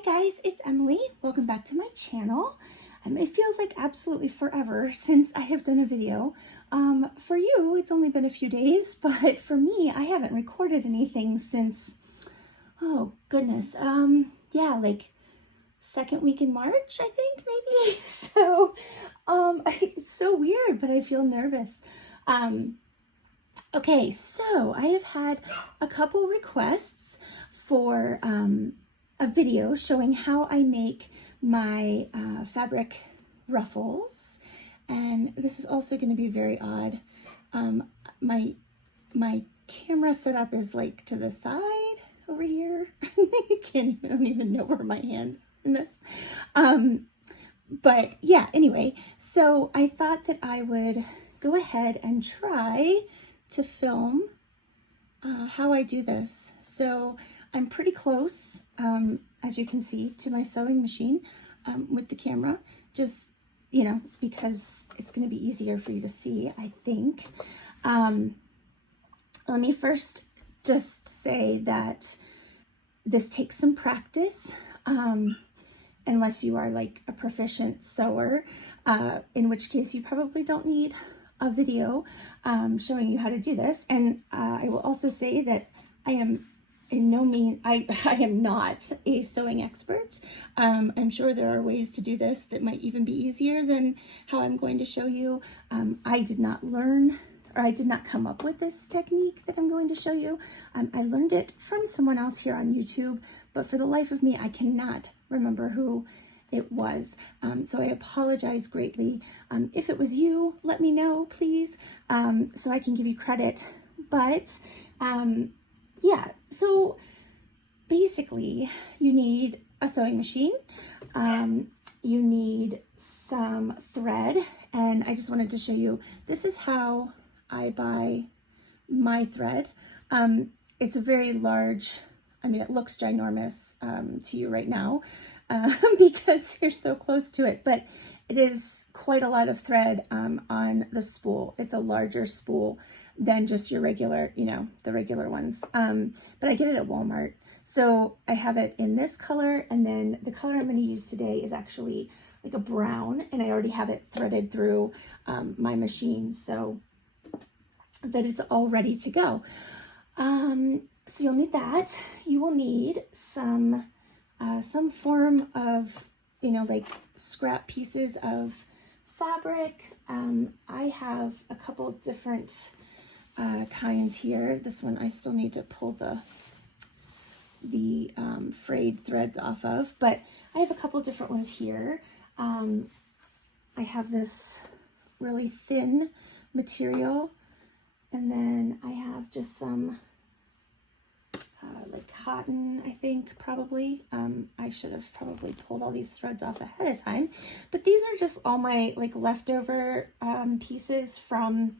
Hi guys, it's Emily. Welcome back to my channel. It feels like absolutely forever since I have done a video. For you, it's only been a few days, but for me, I haven't recorded anything since, oh goodness, yeah, like second week in March, I think maybe. So, it's so weird, but I feel nervous. Okay, so I have had a couple requests for a video showing how I make my fabric ruffles, and this is also going to be very odd. My camera setup is like to the side over here. I don't even know where my hands are in this. But yeah, anyway, so I thought that I would go ahead and try to film how I do this. So I'm pretty close, as you can see, to my sewing machine with the camera, just, you know, because it's going to be easier for you to see, I think. Let me first just say that this takes some practice, unless you are like a proficient sewer, in which case you probably don't need a video showing you how to do this. And I will also say that I am in no means, I am not a sewing expert. I'm sure there are ways to do this that might even be easier than how I'm going to show you. I did not learn, or I did not come up with this technique that I'm going to show you. I learned it from someone else here on YouTube, but for the life of me, I cannot remember who it was. So I apologize greatly. If it was you, let me know, please, so I can give you credit. But yeah, so basically you need a sewing machine, you need some thread, and I just wanted to show you, this is how I buy my thread. It's a very large, I mean, it looks ginormous to you right now, because you're so close to it, but it is quite a lot of thread on the spool. It's a larger spool than just your regular, you know, the regular ones. But I get it at Walmart. So I have it in this color, and then the color I'm going to use today is actually like a brown, and I already have it threaded through my machine so that it's all ready to go. So you'll need that. You will need some form of, you know, like scrap pieces of fabric. I have a couple different kinds here. This one I still need to pull the frayed threads off of, but I have a couple different ones here. I have this really thin material, and then I have just some like cotton, I think, probably. I should have probably pulled all these threads off ahead of time, but these are just all my like leftover pieces from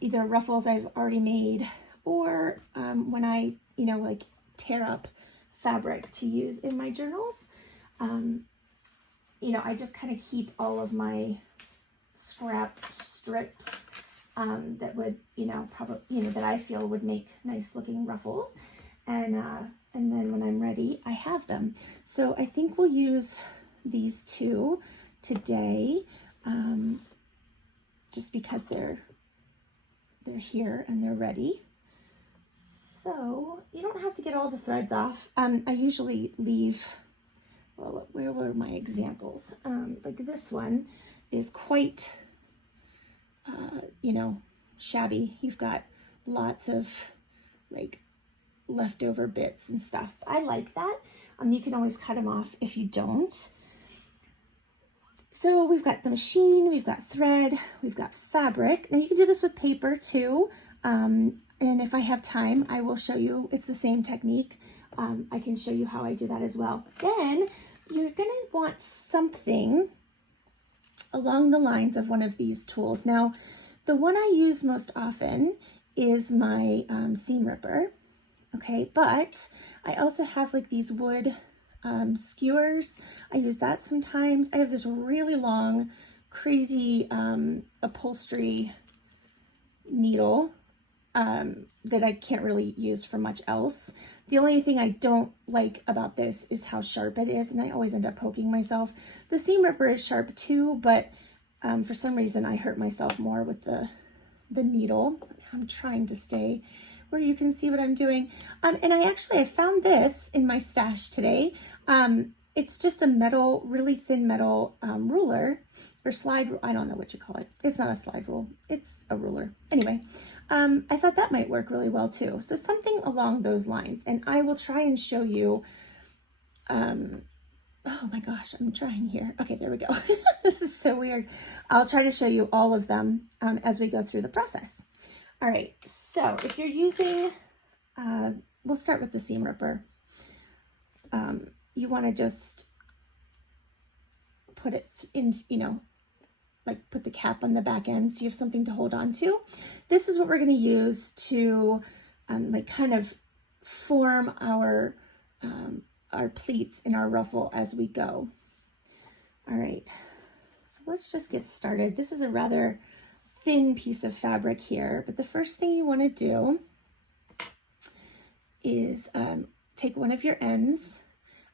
either ruffles I've already made, or when I, you know, like tear up fabric to use in my journals. You know, I just kind of keep all of my scrap strips that would, you know, probably, you know, that I feel would make nice looking ruffles, and then when I'm ready, I have them. So I think we'll use these two today, just because they're here and they're ready. So you don't have to get all the threads off. I usually leave, well, where were my examples? Like this one is quite, you know, shabby. You've got lots of like leftover bits and stuff. I like that. You can always cut them off if you don't. So we've got the machine, we've got thread, we've got fabric. Now you can do this with paper too. And if I have time, I will show you. It's the same technique. I can show you how I do that as well. Then you're gonna want something along the lines of one of these tools. Now, the one I use most often is my seam ripper, okay? But I also have like these wood skewers. I use that sometimes. I have this really long, crazy upholstery needle that I can't really use for much else. The only thing I don't like about this is how sharp it is, and I always end up poking myself. The seam ripper is sharp too, but for some reason I hurt myself more with the needle. I'm trying to stay where you can see what I'm doing. And I found this in my stash today. It's just a metal, really thin metal ruler or slide. I don't know what you call it. It's not a slide rule. It's a ruler. Anyway, I thought that might work really well too. So something along those lines. And I will try and show you. Oh my gosh, I'm trying here. Okay, there we go. This is so weird. I'll try to show you all of them as we go through the process. All right, so if you're using, we'll start with the seam ripper. You want to just put it in, like put the cap on the back end so you have something to hold on to. This is what we're going to use to like kind of form our pleats in our ruffle as we go. All right, so let's just get started. This is a rather thin piece of fabric here, but the first thing you want to do is take one of your ends.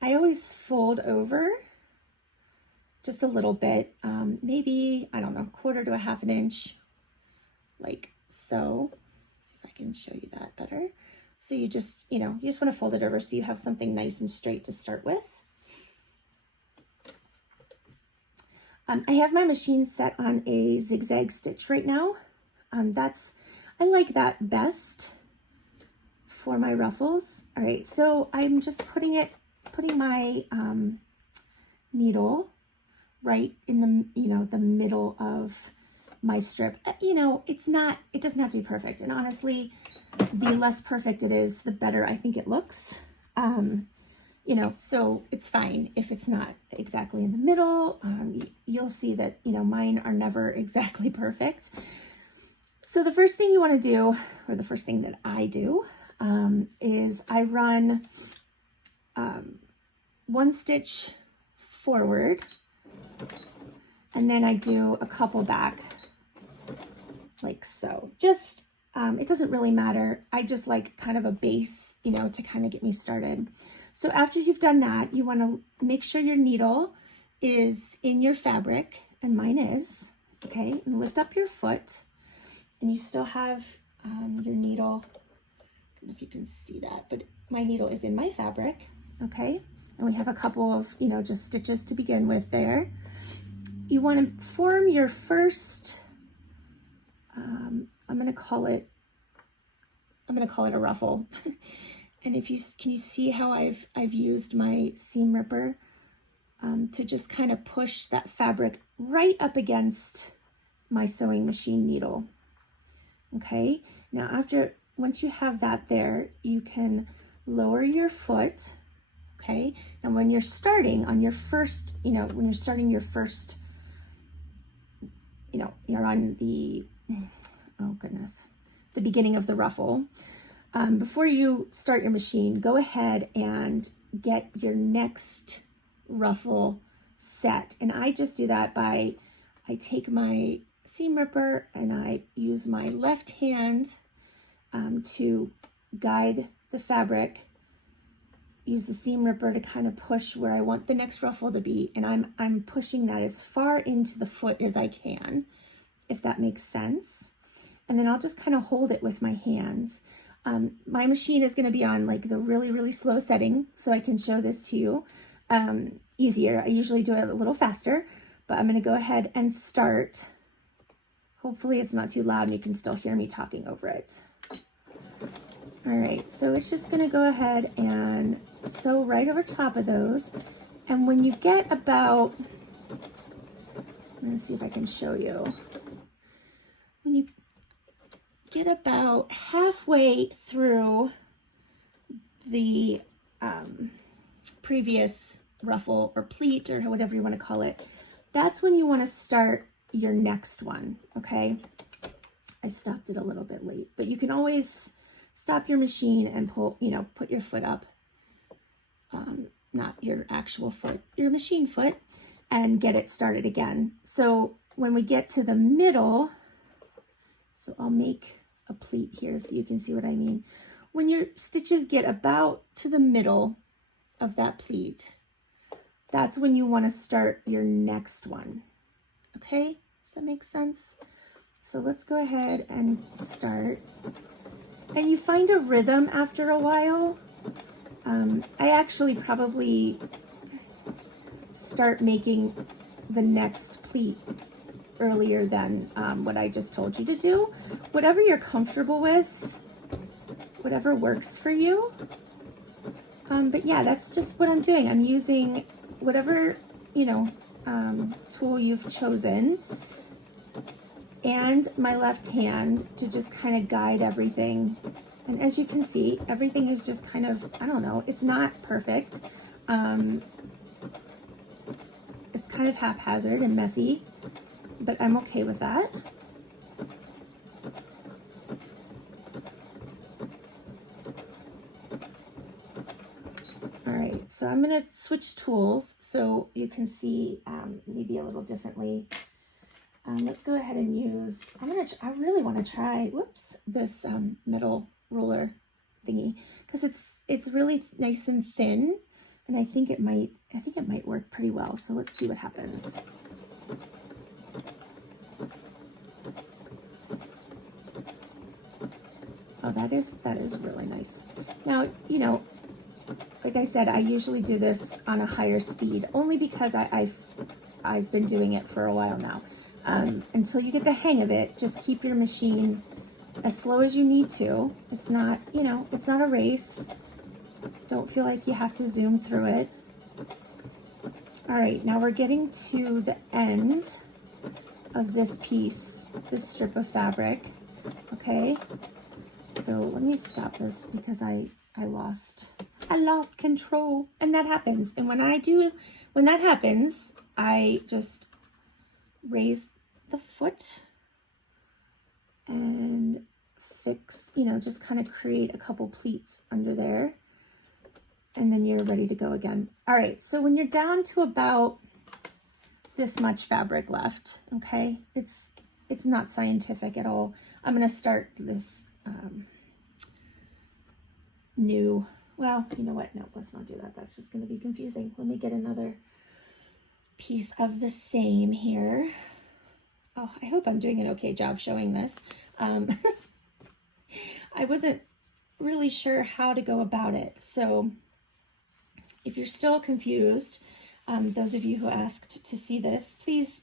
I always fold over just a little bit, maybe, I don't know, 1/4 to 1/2 inch, like so. Let's see if I can show you that better. So you just, you just want to fold it over so you have something nice and straight to start with. I have my machine set on a zigzag stitch right now. I like that best for my ruffles. All right, so I'm just putting my needle right in the, the middle of my strip. It doesn't have to be perfect. And honestly, the less perfect it is, the better I think it looks. So it's fine if it's not exactly in the middle. You'll see that, mine are never exactly perfect. So the first thing you want to do, or the first thing that I do, is I run 1 stitch forward, and then I do a couple back, like so. Just, it doesn't really matter. I just like kind of a base, to kind of get me started. So after you've done that, you want to make sure your needle is in your fabric, and mine is, okay? And lift up your foot, and you still have your needle. I don't know if you can see that, but my needle is in my fabric, okay? And we have a couple of, just stitches to begin with there. You want to form your first, I'm going to call it a ruffle. And can you see how I've used my seam ripper to just kind of push that fabric right up against my sewing machine needle. Okay, now once you have that there, you can lower your foot. Okay, and when you're starting on your first, when you're starting your first, you're on the, oh goodness, the beginning of the ruffle. Before you start your machine, go ahead and get your next ruffle set. And I just do that by, I take my seam ripper and I use my left hand to guide the fabric, use the seam ripper to kind of push where I want the next ruffle to be. And I'm pushing that as far into the foot as I can, if that makes sense. And then I'll just kind of hold it with my hand. My machine is going to be on like the really, really slow setting, so I can show this to you easier. I usually do it a little faster, but I'm going to go ahead and start. Hopefully it's not too loud and you can still hear me talking over it. All right, so it's just going to go ahead and sew right over top of those. And when you get about, I'm going to see if I can show you. When you get about halfway through the previous ruffle or pleat or whatever you want to call it, that's when you want to start your next one, okay? I stopped it a little bit late, but you can always stop your machine and pull, put your foot up, not your actual foot, your machine foot, and get it started again. So when we get to the middle, so I'll make a pleat here so you can see what I mean. When your stitches get about to the middle of that pleat, that's when you want to start your next one. Okay, does that make sense? So let's go ahead and start. And you find a rhythm after a while. I actually probably start making the next pleat earlier than what I just told you to do. Whatever you're comfortable with, whatever works for you. But yeah, that's just what I'm doing. I'm using whatever, you know, tool you've chosen and my left hand to just kind of guide everything. And as you can see, everything is just kind of, I don't know, it's not perfect. It's kind of haphazard and messy, but I'm okay with that. All right, so I'm gonna switch tools so you can see maybe a little differently. Let's go ahead and use, I really wanna try, whoops, this metal ruler thingy, because it's really nice and thin, and I think it might work pretty well. So let's see what happens. Oh, that is really nice. Now, you know, like I said, I usually do this on a higher speed, only because I've been doing it for a while now. Until you get the hang of it, just keep your machine as slow as you need to. It's not, you know, it's not a race. Don't feel like you have to zoom through it. All right, now we're getting to the end of this piece, this strip of fabric. Okay, so let me stop this because I lost control, and that happens. And when that happens, I just raise the foot and fix, you know, just kind of create a couple pleats under there, and then you're ready to go again. All right, so when you're down to about this much fabric left, okay, it's not scientific at all. I'm gonna start this new, well, you know what, no, let's not do that. That's just gonna be confusing. Let me get another piece of the same here. Oh, I hope I'm doing an okay job showing this. I wasn't really sure how to go about it. So if you're still confused, those of you who asked to see this, please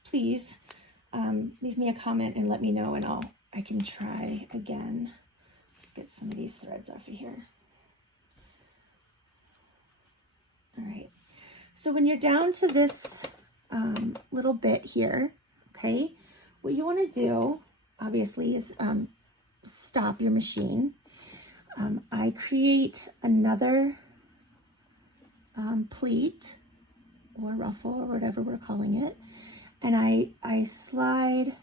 leave me a comment and let me know, and I can try again. Just get some of these threads off of here. All right, so when you're down to this little bit here, okay, what you want to do, obviously, is stop your machine. I create another pleat or ruffle or whatever we're calling it, and I slide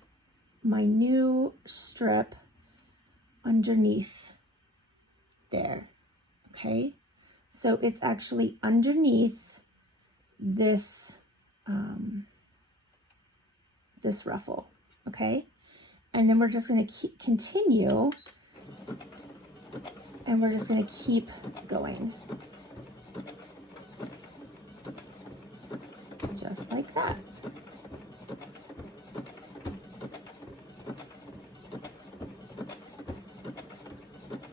my new strip underneath there, okay? So it's actually underneath this this ruffle, okay? And then we're just going to continue, and we're just going to keep going, just like that.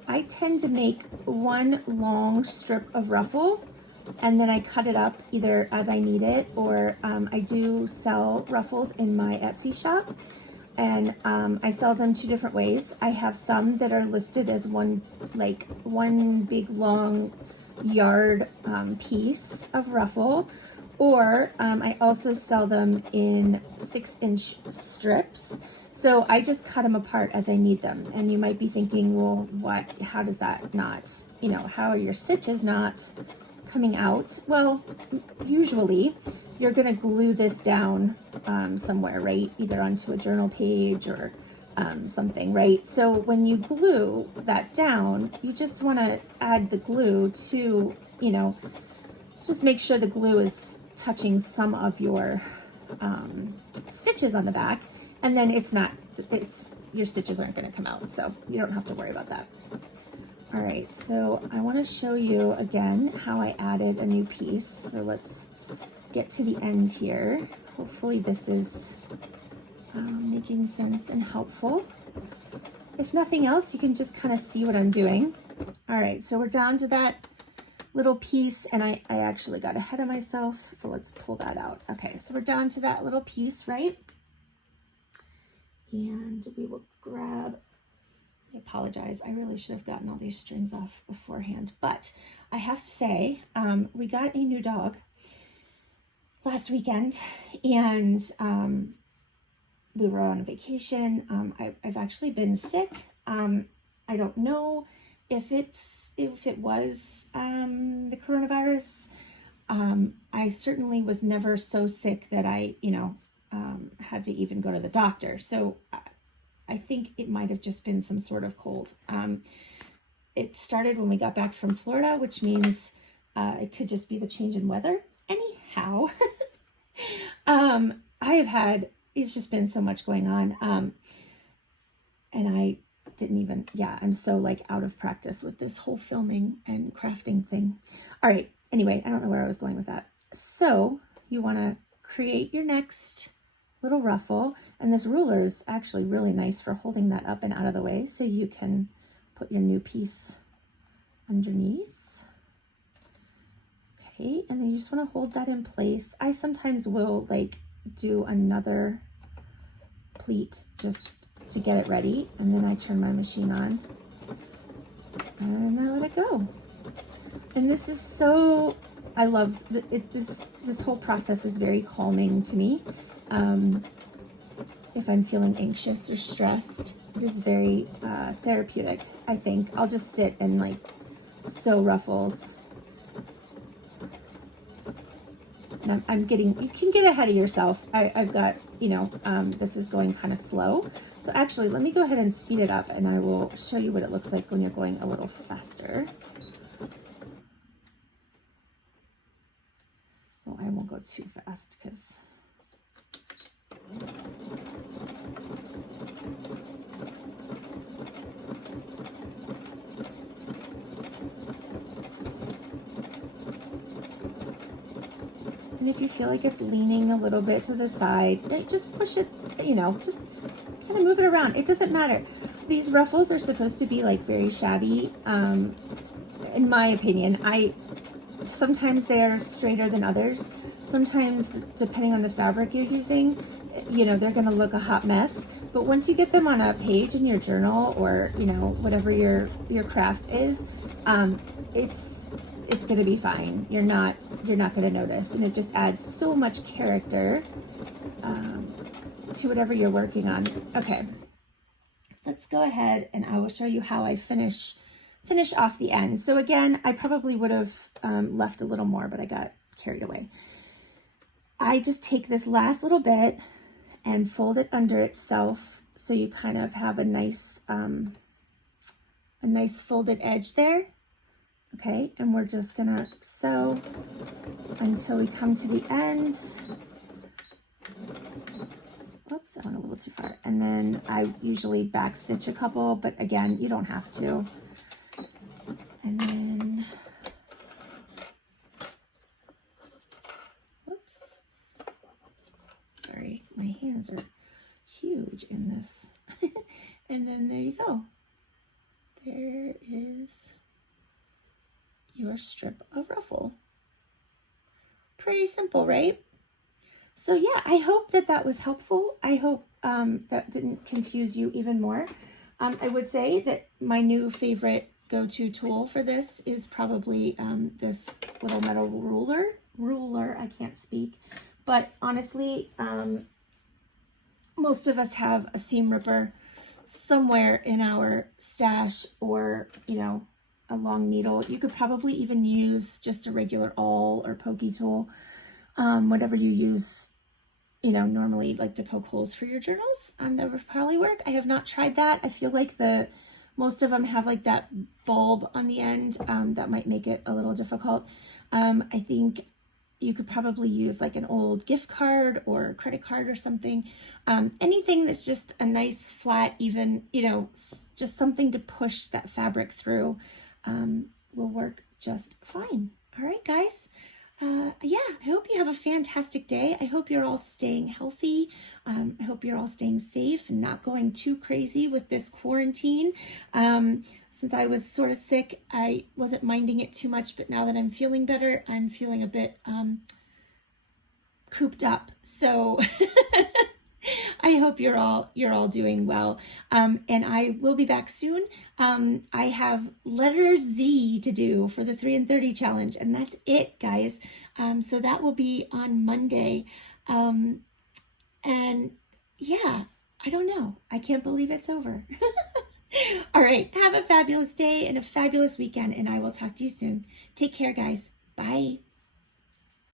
I tend to make one long strip of ruffle, and then I cut it up either as I need it, or I do sell ruffles in my Etsy shop, and I sell them two different ways. I have some that are listed as one big long yard piece of ruffle, or I also sell them in 6-inch strips. So I just cut them apart as I need them. And you might be thinking, well, how does that not, you know, how are your stitches not coming out? Well, usually you're gonna glue this down somewhere, right? Either onto a journal page or something, right? So when you glue that down, you just wanna add the glue to, you know, just make sure the glue is touching some of your stitches on the back, and then it's not your stitches aren't going to come out, so you don't have to worry about that. All right, so I want to show you again how I added a new piece. So let's get to the end here. Hopefully this is making sense and helpful. If nothing else, you can just kind of see what I'm doing. All right, so we're down to that little piece, and I actually got ahead of myself, so let's pull that out. Okay, so we're down to that little piece, right? And we will grab, I apologize, I really should have gotten all these strings off beforehand, but I have to say, we got a new dog last weekend, and we were on a vacation. I've actually been sick. I don't know if it was the coronavirus. I certainly was never so sick that I, had to even go to the doctor. So I think it might have just been some sort of cold. It started when we got back from Florida, which means it could just be the change in weather. Anyhow, it's just been so much going on. And I didn't even, I'm so like out of practice with this whole filming and crafting thing. All right. Anyway, I don't know where I was going with that. So you want to create your next little ruffle. And this ruler is actually really nice for holding that up and out of the way, so you can put your new piece underneath. Okay. And then you just want to hold that in place. I sometimes will like do another pleat just to get it ready, and then I turn my machine on and I let it go. And this is so, I love this whole process is very calming to me. If I'm feeling anxious or stressed, it is very therapeutic. I think I'll just sit and like sew ruffles. And I'm getting, you can get ahead of yourself. I've got, this is going kind of slow. So actually, let me go ahead and speed it up, and I will show you what it looks like when you're going a little faster. Well, I won't go too fast because and if you feel like it's leaning a little bit to the side, just push it, just kind of move it around. It doesn't matter. These ruffles are supposed to be like very shabby, in my opinion. Sometimes they're straighter than others. Sometimes, depending on the fabric you're using, they're going to look a hot mess. But once you get them on a page in your journal, or whatever your craft is, it's going to be fine. You're not going to notice, and it just adds so much character to whatever you're working on. Okay, let's go ahead and I will show you how I finish off the end. So again, I probably would have left a little more, but I got carried away. I just take this last little bit and fold it under itself, so you kind of have a nice folded edge there. Okay, and we're just gonna sew until we come to the end. Oops, I went a little too far. And then I usually back stitch a couple, but again, you don't have to. And then, whoops, sorry, my hands are huge in this. And then there you go. There is your strip of ruffle. Pretty simple, right? So yeah, I hope that was helpful. I hope that didn't confuse you even more. I would say that my new favorite go-to tool for this is probably this little metal ruler. I can't speak, but honestly, most of us have a seam ripper somewhere in our stash, or a long needle. You could probably even use just a regular awl or pokey tool, whatever you use, normally, like to poke holes for your journals. That would probably work. I have not tried that. I feel like most of them have like that bulb on the end. That might make it a little difficult. I think you could probably use like an old gift card or credit card or something. Anything that's just a nice flat, even, just something to push that fabric through will work just fine. All right, guys. Yeah, I hope you have a fantastic day. I hope you're all staying healthy. I hope you're all staying safe and not going too crazy with this quarantine. Since I was sort of sick, I wasn't minding it too much, but now that I'm feeling better, I'm feeling a bit cooped up. So I hope you're all doing well. And I will be back soon. I have letter Z to do for the 3 and 30 challenge, and that's it, guys. So that will be on Monday. And yeah, I don't know. I can't believe it's over. All right. Have a fabulous day and a fabulous weekend, and I will talk to you soon. Take care, guys. Bye.